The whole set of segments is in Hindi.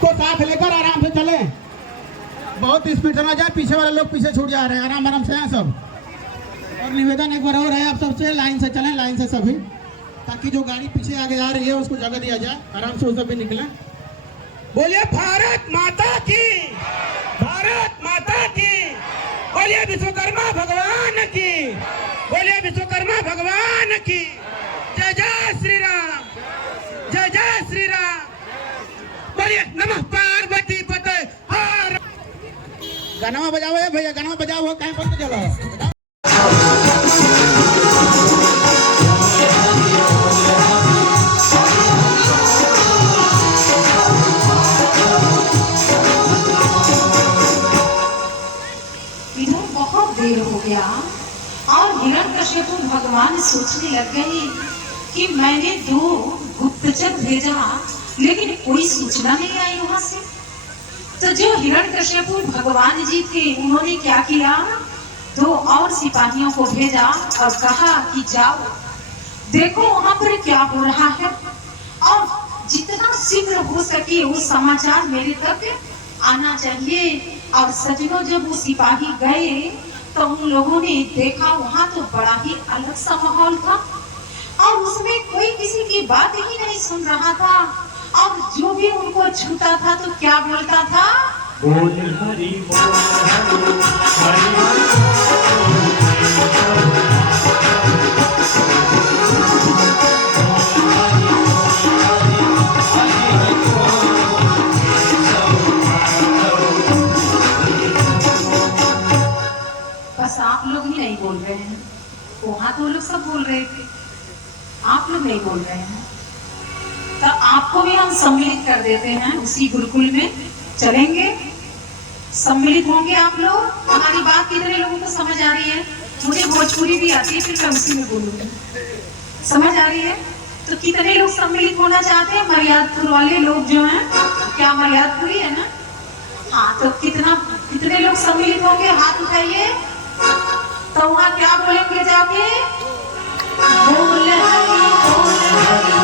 सबको साथ लेकर आराम से चले, बहुत स्पीड से ना जाए, पीछे वाले लोग पीछे छूट जा रहे हैं, आराम आराम से हैं सब। और निवेदन एक बार और है, आप सबसे लाइन से चलें, लाइन से सभी, ताकि जो गाड़ी पीछे आगे जा रही है उसको जगह दिया जाए, आराम से वो सब भी निकले। बोलिए भारत माता की, भारत माता की, बोलिए विश्वकर्मा भगवान की, बोलिए विश्वकर्मा भगवान की। जय जय श्री राम, जय जय श्री राम, बोलिए नमः पार्वती पते। गाना बजाओ भैया, गाना बजाओ, कहीं पर तो चलो। देर हो गया और हिरण्यकश्यप भगवान सोचने लग गए कि मैंने 2 गुप्तचर भेजा लेकिन कोई सूचना नहीं आई वहां से। तो जो हिरण्यकश्यप भगवान जी थे उन्होंने क्या किया, 2 और सिपाहियों को भेजा और कहा कि जाओ देखो वहां पर क्या हो रहा है और जितना शीघ्र हो सके वो समाचार मेरे तक आना चाहिए। और सजनों जब वो सिपाही गए तो उन लोगों ने देखा वहां तो बड़ा ही अलग सा माहौल था और उसमें कोई किसी की बात ही नहीं सुन रहा था और जो भी उनको छूता था तो क्या बोलता था, बोल हरि बोल आप लोग ही नहीं बोल रहे हैं, वहां तो लोग सब बोल रहे थे, आप लोग नहीं बोल रहे हैं। तो आपको भी हम सम्मिलित कर देते हैं, उसी गुरुकुल में चलेंगे, सम्मिलित होंगे आप लोग। हमारी बात कितने लोगों को समझ आ रही है? मुझे भोजपुरी भी आती है, फिर मैं उसी में बोलूंगी, समझ आ रही है? तो कितने लोग सम्मिलित होना चाहते हैं? मर्यादपुर वाले लोग जो हैं, क्या मर्यादपुरी है ना? हाँ, तो कितने लोग सम्मिलित होंगे? हाथ उठाइए। तो वहां क्या बोलेंगे जाके, बोल हरि बोल हरि।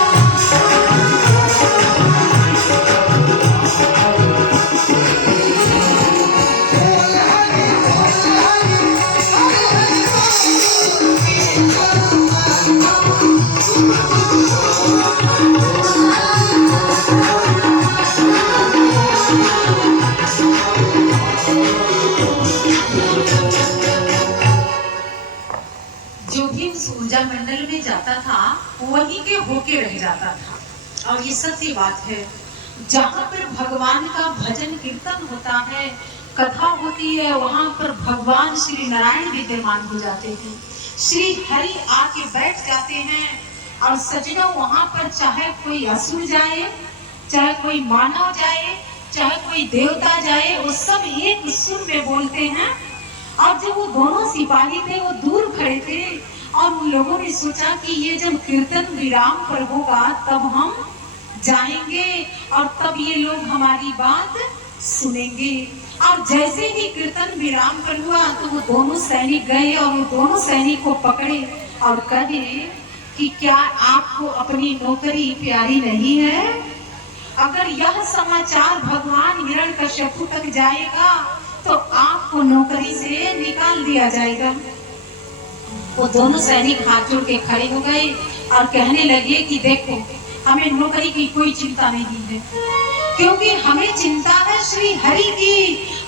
ऊर्जा मंडल में जाता था वहीं के होके रह जाता था। और ये सच्ची बात है, जहाँ पर भगवान का भजन कीर्तन होता है, कथा होती है, वहां पर भगवान श्री नारायण विद्यमान हो जाते हैं, श्री हरि आके बैठ जाते हैं। और सजनों वहां पर चाहे कोई असुर जाए, चाहे कोई मानव जाए, चाहे कोई देवता जाए, वो सब एक सुर में बोलते हैं। और जब वो दोनों सिपाही थे वो दूर खड़े थे और उन लोगों ने सोचा कि ये जब कीर्तन विराम पर होगा तब हम जाएंगे और तब ये लोग हमारी बात सुनेंगे। और जैसे ही कीर्तन विराम पर हुआ तो वो दोनों सैनिक गए और वो दोनों सैनिक को पकड़े और कहे कि क्या आपको अपनी नौकरी प्यारी नहीं है? अगर यह समाचार भगवान हिरण्यकश्यप तक जाएगा तो आपको नौकरी से निकाल दिया जाएगा। वो दोनों सैनिक हाथ जोड़ के खड़े हो गए और कहने लगे कि देखो, हमें नौकरी की कोई चिंता नहीं है, क्योंकि हमें चिंता है श्री हरि की,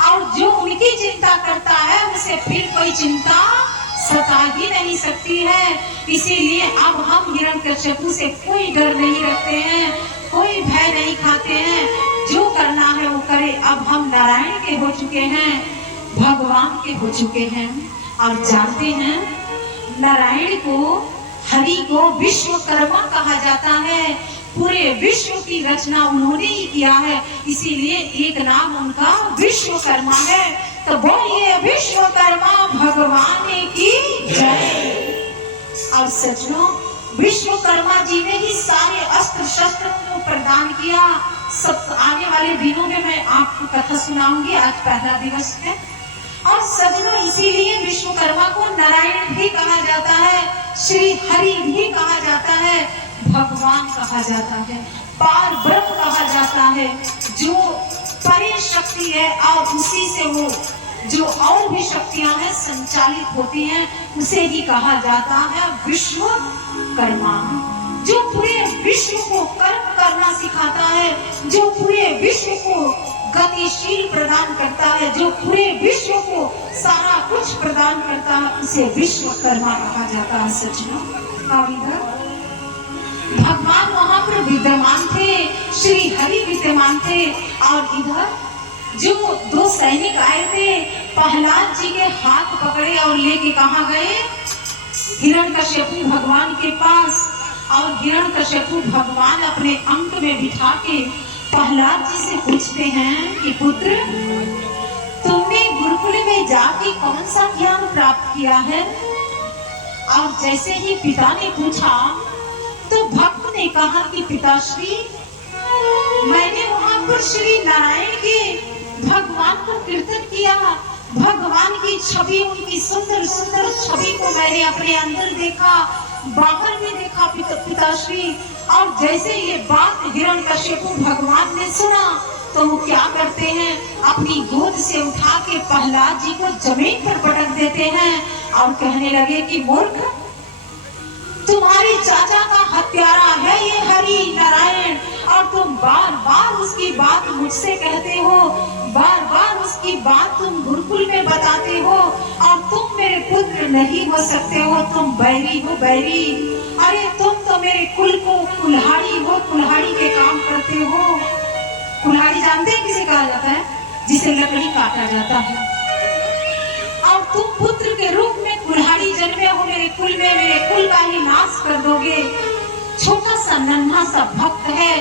और जो उनकी चिंता करता है उसे फिर कोई चिंता सता ही नहीं सकती है। इसीलिए अब हम हिरण्यकश्यप से कोई डर नहीं रखते हैं, कोई भय नहीं खाते हैं, जो करना है वो करे। अब हम नारायण के हो चुके हैं, भगवान के हो चुके हैं और जानते हैं नारायण को, हरि को विश्वकर्मा कहा जाता है। पूरे विश्व की रचना उन्होंने ही किया है, इसीलिए एक नाम उनका विश्वकर्मा है। तो बोलिए विश्वकर्मा भगवान की जय। और सचनो विश्वकर्मा जी ने ही सारे अस्त्र शस्त्रों को प्रदान किया। सब आने वाले दिनों में मैं आपको कथा सुनाऊंगी, आज पहला दिवस है। और सजनों इसीलिए विश्वकर्मा को नारायण भी कहा जाता है, श्री हरि भी कहा जाता है। भगवान कहा जाता है, पार ब्रह्म कहा जाता है, जो परे शक्ति है और उसी से वो जो और भी शक्तियां हैं संचालित होती हैं, उसे ही कहा जाता है विश्वकर्मा। जो पूरे विश्व को कर्म करना सिखाता है, जो पूरे विश्व को गतिशील प्रदान करता है, जो पूरे विश्व को सारा कुछ प्रदान करता है, उसे विश्वकर्मा कहा जाता है। सज्जनों, और इधर भगवान वहां पर विद्यमान थे, श्री हरि विद्यमान थे, और इधर जो दो सैनिक आए थे, प्रहलाद जी के हाथ पकड़े और लेके कहाँ गए? हिरण्यकश्यपु भगवान के पास। और हिरण्यकश्यपु भगवान अपने अंक में बिठा के प्रहलाद जी से पूछते हैं कि पुत्र, तुमने गुरुकुल में जाके कौन सा ज्ञान प्राप्त किया है? और जैसे ही पिता ने पूछा तो भक्त ने कहा कि पिताश्री, मैंने वहां पर श्री नारायण के भगवान को कीर्तन किया, भगवान की छवि, उनकी सुंदर सुंदर छवि को मैंने अपने अंदर देखा, बाहर भी देखा पिताश्री। और जैसे ये बात हिरण्यकश्यपु भगवान ने सुना तो वो क्या करते हैं? अपनी गोद से उठा के प्रहलाद जी को जमीन पर पटक देते हैं और कहने लगे कि मूर्ख, तुम्हारे चाचा का हत्यारा है ये हरि नारायण, और तुम बार बार उसकी बात मुझसे कहते हो, बार बार उसकी बात तुम गुरुकुल में बताते हो, और तुम मेरे पुत्र नहीं हो सकते हो, तुम बैरी हो बैरी। अरे तुम तो मेरे कुल को कुल्हाड़ी हो, कुल्हाड़ी के काम करते हो। कुल्हाड़ी जानते हैं किसे कहा जाता है? जिसे लकड़ी काटा जाता है। और तुम पुत्र के रूप में कुल्हाड़ी जन्मे हो मेरे कुल में, मेरे कुल का ही नाश कर दोगे। छोटा सा नन्हा सा भक्त है,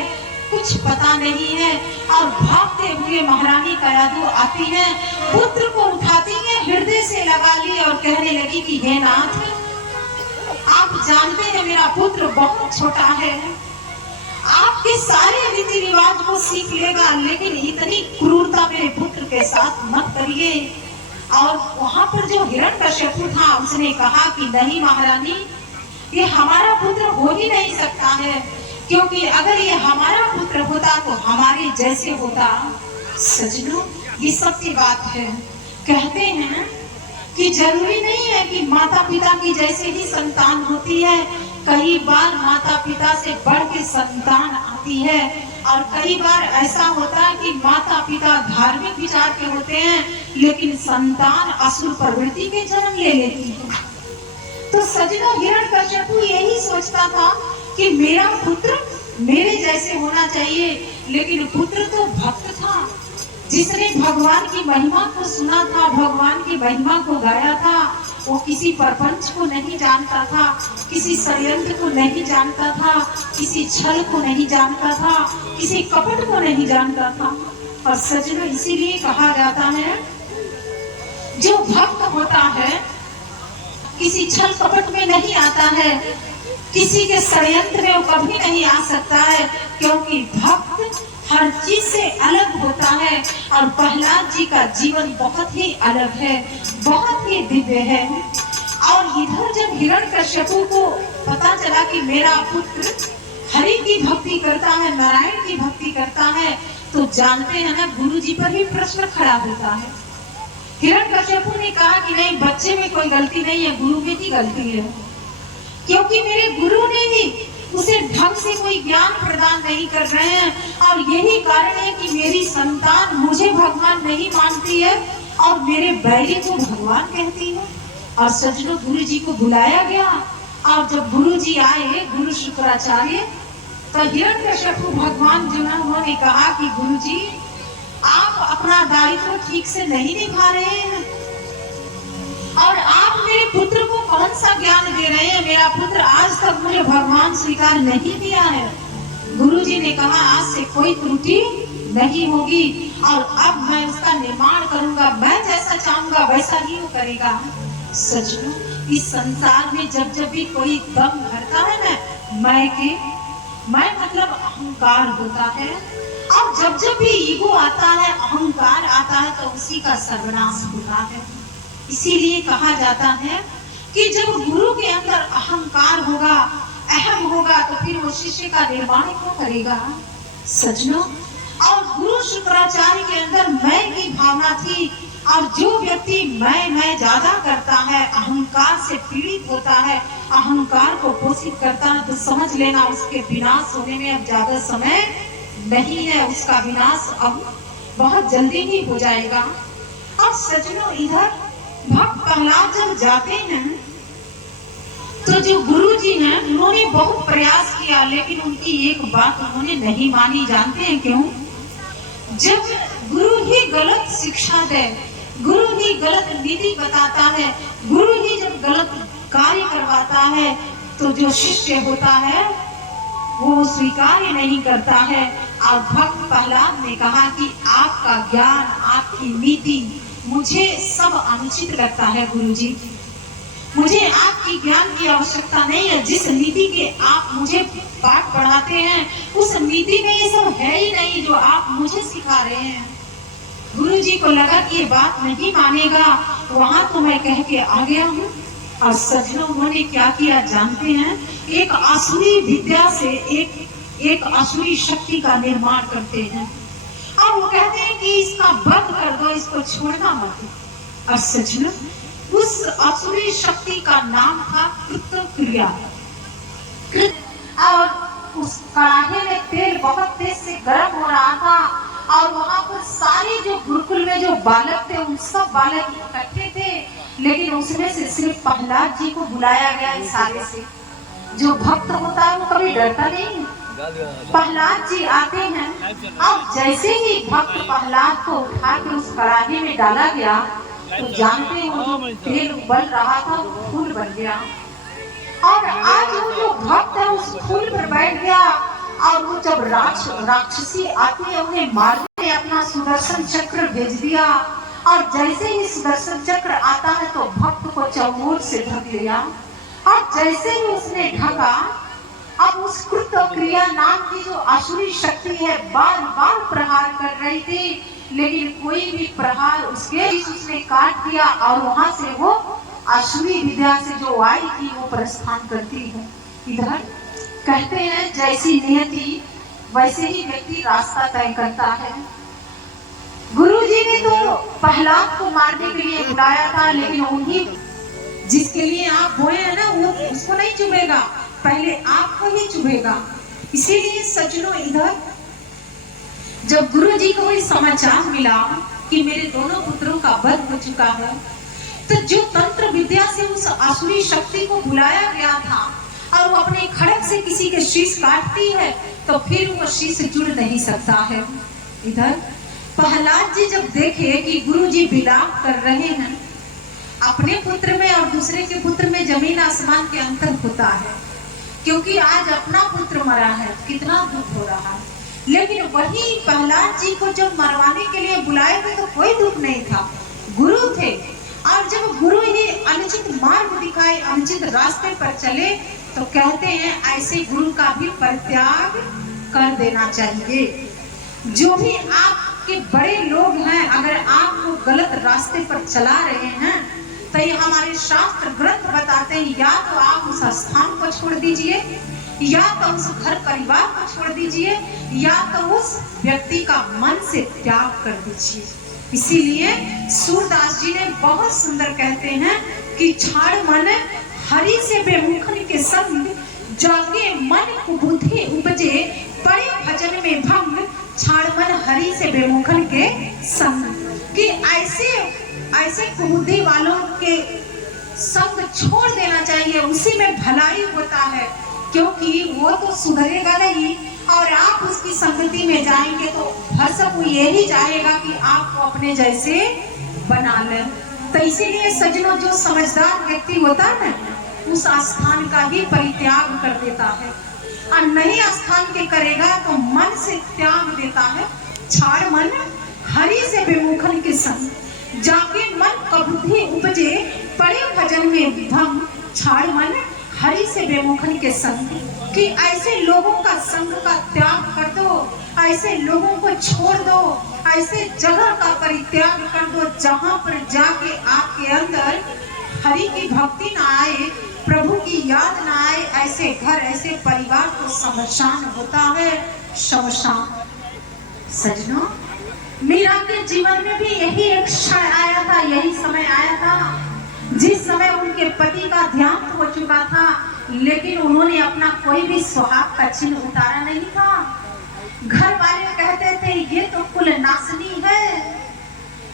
कुछ पता नहीं है, और भागते हुए महारानी कयादू आती है, पुत्र को उठाती है, हृदय से लगा ली और कहने लगी कि हे नाथ, आप जानते हैं मेरा पुत्र बहुत छोटा है, आपके सारे रीति रिवाज को सीख लेगा, लेकिन इतनी क्रूरता मेरे पुत्र के साथ मत करिए। और वहां पर जो हिरण्यकश्यपु था उसने कहा कि नहीं महारानी, ये हमारा पुत्र हो ही नहीं सकता है, क्योंकि अगर ये हमारा पुत्र होता तो हमारे जैसे होता। सजनों, ये सत्य बात है। कहते हैं कि जरूरी नहीं है कि माता पिता की जैसे ही संतान होती है, कई बार माता पिता से बढ़ के संतान आती है, और कई बार ऐसा होता है कि माता पिता धार्मिक विचार के होते हैं लेकिन संतान असुर प्रवृत्ति के जन्म ले लेती है। तो सजनों, हिरण्यकश्यपु यही सोचता था कि मेरा पुत्र मेरे जैसे होना चाहिए, लेकिन पुत्र तो भक्त था, जिसने भगवान की महिमा को सुना था, भगवान की महिमा को गाया था। वो किसी परपंच को नहीं जानता था, किसी षड्यंत्र को नहीं जानता था, किसी छल को नहीं जानता था, किसी कपट को नहीं जानता था। और सजनों, इसीलिए कहा जाता है जो भक्त होता है किसी छल कपट में नहीं आता है, किसी के षड्यंत्र में वो कभी नहीं आ सकता है, क्योंकि भक्त हर चीज से अलग होता है। और प्रहलाद जी का जीवन बहुत ही अलग है, बहुत ही दिव्य है। और इधर जब हिरण्यकश्यपु को पता चला कि मेरा पुत्र हरि की भक्ति करता है, नारायण की भक्ति करता है, तो जानते हैं ना, गुरु जी पर भी प्रश्न खड़ा होता है। हिरण्यकश्यपु ने कहा कि नहीं, बच्चे में कोई गलती नहीं है, गुरु में ही गलती है, क्योंकि मेरे गुरु ने ही उसे ढंग से कोई ज्ञान प्रदान नहीं कर रहे हैं, और यही कारण है कि मेरी संतान मुझे भगवान नहीं मानती है और मेरे बैरी को भगवान कहती है। और सजनों, गुरु जी को बुलाया गया, और जब गुरु जी आए, गुरु शुक्राचार्य, तो हिरण्यकश्यपु भगवान जो है उन्होंने कहा कि गुरु जी, आप अपना दायित्व ठीक से नहीं निभा रहे हैं, और आप मेरे पुत्र को कौन सा ज्ञान दे रहे हैं? मेरा पुत्र आज तक मुझे भगवान स्वीकार नहीं किया है। गुरुजी ने कहा, आज से कोई त्रुटि नहीं होगी, और अब मैं उसका निर्माण करूंगा, मैं जैसा चाहूंगा वैसा ही वो करेगा। सचमुच, इस संसार में जब जब भी कोई दम भरता है ना, मैं मतलब अहंकार होता है, और जब जब भी ईगो आता है, अहंकार आता है, तो उसी का सर्वनाश होता है। इसीलिए कहा जाता है कि जब गुरु के अंदर अहंकार होगा, अहम होगा तो फिर वो शिष्य का निर्माण क्यों करेगा सज्जनों। और गुरु शुक्राचार्य के अंदर मैं की भावना थी, और जो व्यक्ति मैं ज्यादा करता है, अहंकार से पीड़ित होता है, अहंकार को पोषित करता है, तो समझ लेना उसके विनाश होने में अब ज्यादा समय नहीं है, उसका विनाश अब बहुत जल्दी ही हो जाएगा। और सज्जनों इधर भक्त प्रहलाद जब जाते हैं तो जो गुरु जी हैं उन्होंने बहुत प्रयास किया, लेकिन उनकी एक बात उन्होंने नहीं मानी। जानते हैं क्यों? जब गुरु ही गलत शिक्षा दे, गुरु ही गलत नीति बताता है, गुरु ही जब गलत कार्य करवाता है तो जो शिष्य होता है वो स्वीकार नहीं करता है। और भक्त प्रहलाद ने कहा कि आपका ज्ञान, आपकी नीति मुझे सब अनुचित लगता है गुरुजी, मुझे आपकी ज्ञान की आवश्यकता नहीं है। जिस नीति के आप मुझे पाठ पढ़ाते हैं उस नीति में ये सब है ही नहीं जो आप मुझे सिखा रहे हैं। गुरुजी को लगा कि ये बात नहीं मानेगा, वहां तो मैं कह के आ गया हूँ। और सज्जनों उन्होंने क्या किया जानते हैं? एक आसुरी विद्या से एक आसुरी शक्ति का निर्माण करते हैं, और वो कहते हैं कि इसका वध कर दो, इसको छोड़ना मत। और सज्जनों उस आसुरी शक्ति का नाम था कृतक्रिया। और उस कड़ाहे में तेल बहुत तेज से गर्म हो रहा था, और वहां पर सारे जो गुरुकुल में जो बालक थे उन सब बालक इकट्ठे थे, लेकिन उसमें से सिर्फ प्रहलाद जी को बुलाया गया इशारे से। जो भक्त होता है वो कभी डरता नहीं। प्रहलाद जी आते हैं, अब जैसे ही भक्त प्रहलाद को उठा के उस कड़ाही में डाला गया तो जानते हो तेल उबल रहा था वो फूल बन गया, और आज वो जो भक्त है उस फूल पर बैठ गया। और वो जब राक्षसी आती है उन्हें मारने अपना सुदर्शन चक्र भेज दिया, और जैसे ही सुदर्शन चक्र आता है तो भक्त को चौमोर से ढक लिया, और जैसे ही उसने ढका, अब उस कृतक्रिया नाम की जो आसुरी शक्ति है बार बार प्रहार कर रही थी, लेकिन कोई भी प्रहार उसने काट दिया, और वहां से वो आसुरी विद्या से जो आई थी वो प्रस्थान करती है। इधर कहते हैं जैसी नियति वैसे ही व्यक्ति रास्ता तय करता है। गुरुजी ने तो प्रहलाद को मारने के लिए बुलाया था, लेकिन उन्हीं जिसके लिए आप बोए हैं ना वो उसको नहीं चुभेगा, पहले आपको ही चुभेगा। इसीलिए सज्जनों इधर जब गुरुजी को ये समाचार मिला कि मेरे दोनों पुत्रों का वध हो चुका है, तो जो तंत्र विद्या से उस आसुरी शक्ति को बुलाया गया था और वो अपने खड़ग से किसी के शीश काटती है तो फिर वो शीश जुड़ नहीं सकता है। इधर प्रहलाद जी जब देखे कि गुरुजी विलाप कर रहे हैं, अपने पुत्र में और दूसरे के पुत्र में जमीन आसमान के अंतर होता है, क्योंकि आज अपना पुत्र मरा है, कितना दुख हो रहा है। लेकिन वही प्रहलाद जी को जब मरवाने के लिए बुलाए थे तो कोई दुख नहीं था, गुरु थे। और जब गुरु ही अनुचित मार्ग दिखाए, अनुचित रास्ते पर चले, तो कहते हैं ऐसे गुरु का भी परित्याग कर देना चाहिए। जो भी आपके बड़े लोग हैं, अगर आपको गलत रास्ते पर चला रहे हैं तो ये हमारे शास्त्र ग्रंथ बताते हैं, या तो आप उस स्थान को छोड़ दीजिए, या तो उस घर परिवार को छोड़ दीजिए, या तो उस व्यक्ति का मन से त्याग कर दीजिए। इसीलिए सूरदास जी ने बहुत सुंदर कहते हैं कि छाड़ मन हरि से बेमुखन के संग, जागे मन कुबुद्धि उपजे, पड़े भजन में भंग, छाड़ मन हरि से बेमुखन के संग। कि ऐसे कुबुद्धि वालों के संग छोड़ देना चाहिए, उसी में भलाई होता है, क्योंकि वो तो सुधरेगा नहीं, और आप उसकी संगति में जाएंगे तो हर सब यही चाहेगा कि आपको अपने जैसे बना ले। तो इसीलिए सज्जनों जो समझदार व्यक्ति होता है ना, उस स्थान का ही परित्याग कर देता है, और नई स्थान के करेगा तो मन से त्याग देता है। छाड़ मन हरि से बेमुखन के संग, जाके मन कबुद्धि उपजे, पड़े भजन में भंग, छाड़ मन हरि से बेमुखन के संग। कि ऐसे लोगों का संग का त्याग कर दो, ऐसे लोगों को छोड़ दो, ऐसे जगह का परित्याग कर दो जहां पर जाके आपके अंदर हरि की भक्ति ना आए, प्रभु की याद ना आए, ऐसे घर ऐसे परिवार तो शमशान होता है, शमशान। सजनों, मीरा के जीवन में भी यही एक क्षण आया था, यही समय आया था जिस समय उनके पति का देहांत हो चुका था, लेकिन उन्होंने अपना कोई भी सुहाग का चिन्ह उतारा नहीं था। घर वाले कहते थे ये तो कुल नासनी है,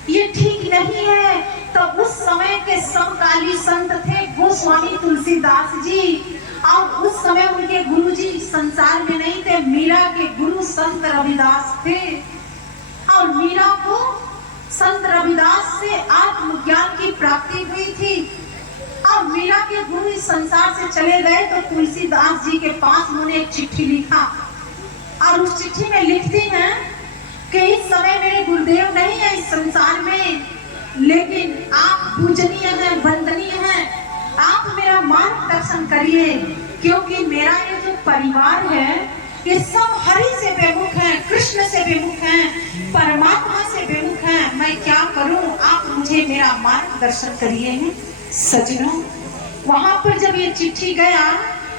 ये ठीक नहीं है। तो उस समय के समकालीन संत थे गोस्वामी तुलसीदास जी, और उस समय उनके गुरुजी संसार में नहीं थे, मीरा के गुरु संत रविदास थे। और मीरा को संत रविदास से आत्मज्ञान की प्राप्ति हुई थी। और मीरा के गुरु इस संसार से चले गए तो तुलसीदास जी के पास उन्होंने एक चिट्ठी लिखा, और उस चिट्ठी में लिखती हैं कि इस समय मेरे गुरुदेव नहीं है इस संसार में, लेकिन आप पूजनीय हैं, वंदनीय हैं, आप मेरा मार्गदर्शन करिए, क्योंकि मेरा ये जो परिवार है ये सब हरि से बेमुख है, कृष्ण से बेमुख है, परमात्मा से बेमुख है। मैं क्या करूं, आप मुझे मेरा मार्गदर्शन करिए। सजनों, वहां पर जब ये चिट्ठी गया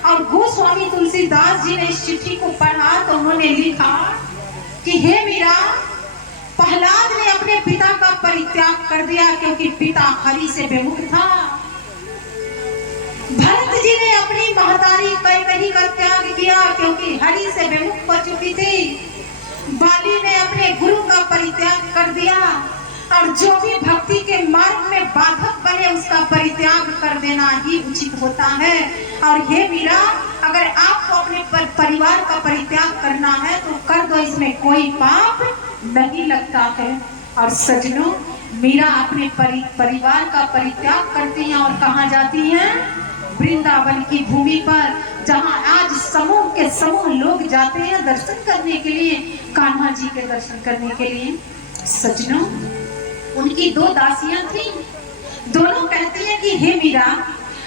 और गोस्वामी तुलसीदास जी ने इस चिट्ठी को पढ़ा तो उन्होंने लिखा कि हे मीरा, प्रहलाद ने अपने पिता का परित्याग कर दिया क्योंकि पिता हरि से बेमुख था। भरत जी ने अपनी महतारी कैकेयी का त्याग किया क्योंकि हरि से बेमुख हो चुकी थी। बाली ने अपने गुरु का परित्याग कर दिया, और जो भी भक्ति के मार्ग में बाधक बने उसका परित्याग कर देना ही उचित होता है। और ये मीरा, अगर आपको अपने परिवार का परित्याग करना है तो कर दो, इसमें कोई पाप नहीं लगता है। और सजनों, मीरा अपने परिवार का परित्याग करती हैं और कहाँ जाती हैं? वृंदावन की भूमि पर, जहाँ आज समूह के समूह लोग जाते हैं दर्शन करने के लिए, कान्हा जी के दर्शन करने के लिए। सजनों, उनकी दो दासियां थी, दोनों कहती हैं कि हे मीरा,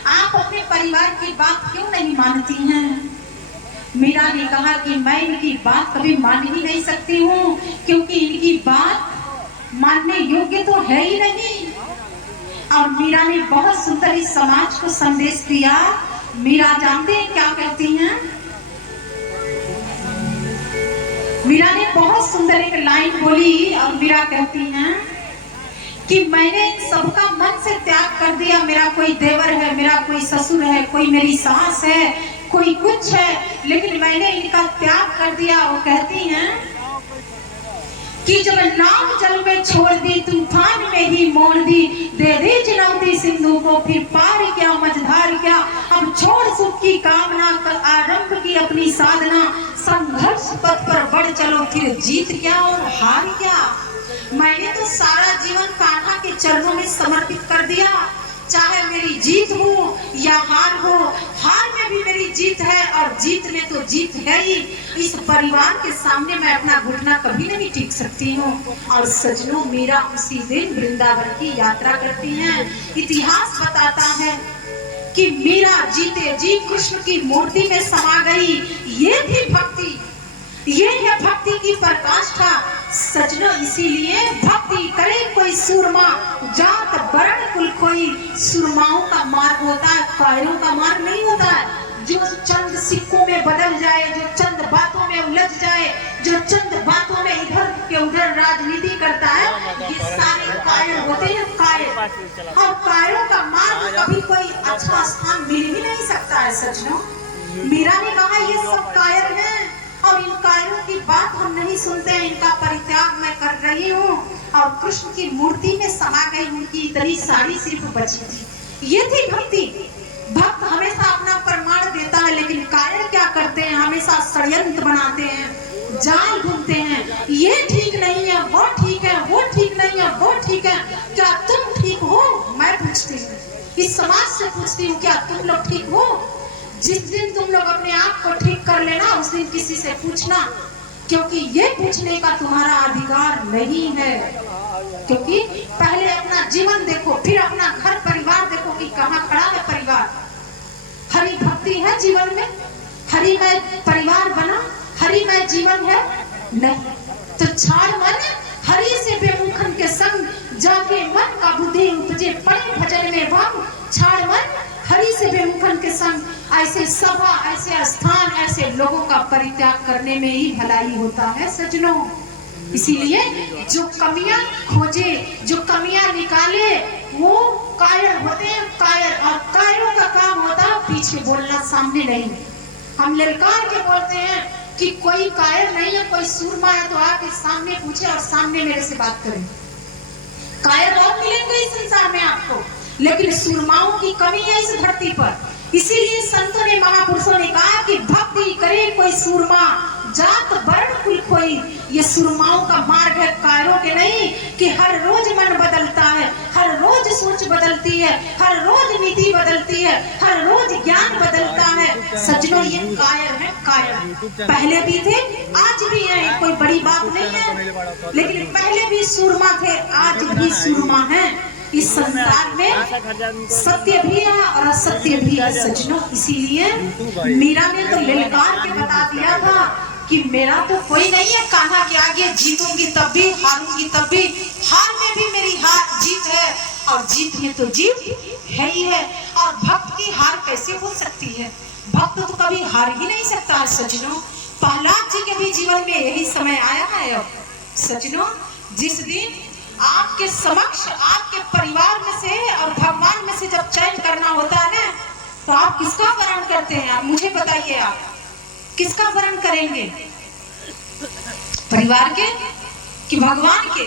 आप अपने परिवार की बात क्यों नहीं मानती हैं? मीरा ने कहा कि मैं इनकी बात कभी मान ही नहीं सकती हूँ, क्योंकि इनकी बात मानने योग्य तो है ही नहीं। और मीरा ने बहुत सुंदर इस समाज को संदेश दिया। मीरा जानते हैं क्या कहती हैं? मीरा ने बहुत सुंदर एक लाइन बोली, और मीरा कहती हैं कि मैंने सबका मन से त्याग कर दिया। मेरा कोई देवर है, मेरा कोई ससुर है, कोई मेरी सास है, कोई कुछ है, लेकिन मैंने इनका त्याग कर दिया। वो कहती हैं कि जब नाव जल में छोड़ दी, तूफान में ही मोड़ दी, दे दी चुनौती सिंधु को, फिर पार क्या मझधार क्या, अब छोड़ सुख की कामना, कर आरंभ की अपनी साधना, संघर्ष पथ पर बढ़ चलो, फिर जीत क्या और हार क्या। मैंने तो सारा जीवन कान्हा के चरणों में समर्पित कर दिया, चाहे मेरी जीत हो या हार हो, हार में भी मेरी जीत है और जीत में तो जीत है ही। इस परिवार के सामने मैं अपना घुटना कभी नहीं टिक सकती हूँ। और सजनों, मीरा उसी दिन वृंदावन की यात्रा करती हैं। इतिहास बताता है कि मीरा जीते जी कृष्ण की मूर्ति में समा गई। ये थी भक्ति, ये है भक्ति की पराकाष्ठा। सजनों, इसीलिए भक्ति करे कोई सूरमा, जात वर्ण कुल कोई, सुरमाओं का मार्ग होता है, कायरों का मार्ग नहीं होता है। जो चंद सिक्कों में बदल जाए, जो चंद बातों में उलझ जाए, जो चंद बातों में इधर के उधर राजनीति करता है, ये सारे कायर होते हैं, कायर। और कायरों का मार्ग कभी कोई अच्छा स्थान मिल ही नहीं सकता है। सजनों, मीरा ने कहा ये सब कायर हैं और इन कायरों की बात हम नहीं सुनते हैं, इनका परित्याग मैं कर रही हूँ। और कृष्ण की मूर्ति में समा गई, उनकी इतनी साड़ी सिर्फ बची थी। ये थी भक्ति। भक्त हमेशा अपना प्रमाण देता है, लेकिन कायर क्या करते हैं? हमेशा षड्यंत्र बनाते हैं, जाल घूमते हैं। ये ठीक नहीं है, वो ठीक है, वो ठीक नहीं है, वो ठीक है। क्या तुम ठीक हो? मैं पूछती हूँ, इस समाज से पूछती हूँ, क्या तुम लोग ठीक हो? जिस दिन तुम लोग अपने आप को ठीक कर लेना, उस दिन किसी से पूछना, क्योंकि ये पूछने का तुम्हारा अधिकार नहीं है। क्योंकि पहले अपना जीवन देखो, फिर अपना घर परिवार देखो कि कहाँ खड़ा है परिवार। हरि भक्ति है जीवन में, हरिमय परिवार बना, हरिमय जीवन है नहीं। तो छाड़ मन हरि से बेमुखन के संग, जाके मन का बुद्धि उपजे, पड़े भजन में भंग। छाड़ मन छड़ी से बेमुखन के संग ऐसे सभा, ऐसे स्थान, ऐसे लोगों का परित्याग करने में ही भलाई होता है सज्जनों। इसीलिए जो कमियां खोजे, जो कमियां निकाले, वो कायर होते हैं, कायर। और कायरों का काम होता है पीछे बोलना, सामने नहीं। हम ललकार के बोलते हैं कि कोई कायर नहीं है, कोई सूरमा है तो आके सामने पूछे और सामने मेरे से बात करे। कायर बहुत मिलेंगे इस संसार में आपको, लेकिन सूरमाओं की कमी है इस धरती पर। इसीलिए संतों ने, महापुरुषों ने कहा कि भक्ति करे कोई सूरमा, जात वर्ण कुल कोई। ये सूरमाओं का मार्ग है, कायरों के नहीं। कि हर रोज मन बदलता है, हर रोज सोच बदलती है, हर रोज नीति बदलती है, हर रोज ज्ञान बदलता है। सज्जनों, ये कायर है, कायर। पहले भी थे, आज भी है, कोई बड़ी बात नहीं है। लेकिन पहले भी सूरमा थे, आज भी सूरमा है। इस संसार में सत्य भी है और असत्य भी है सज्जनों। इसीलिए मीरा ने तो ललकार के बता दिया था कि मेरा तो कोई नहीं है कान्हा के आगे, जीतूंगी तब भी, हारूंगी तब भी। हार में भी मेरी हार जीत है, और जीत में तो जीत है ही है। और भक्त की हार कैसे हो सकती है? भक्त तो कभी हार ही नहीं सकता है सज्जनों। प्रहलाद जी के भी जीवन में यही समय आया है। अब सज्जनों, जिस दिन आपके समक्ष, आपके परिवार में से और भगवान में से जब चयन करना होता है ना, तो आप किसका वरण करते हैं? आप मुझे बताइए, आप किसका वरण करेंगे? परिवार के कि भगवान के?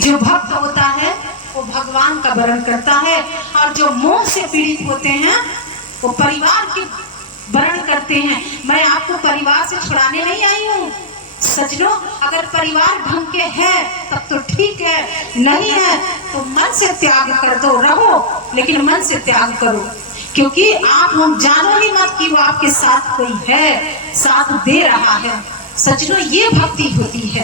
जो भक्त होता है वो भगवान का वरण करता है, और जो मोह से पीड़ित होते हैं वो परिवार के वरण करते हैं। मैं आपको परिवार से छुड़ाने नहीं आई हूँ सज्जनों। अगर परिवार ढंग के है तब तो ठीक है, नहीं है तो मन से त्याग कर दो। रहो लेकिन मन से त्याग करो, क्योंकि आप जानो ही मत कि वो आपके साथ कोई है, साथ दे रहा है। सज्जनों, ये भक्ति होती है।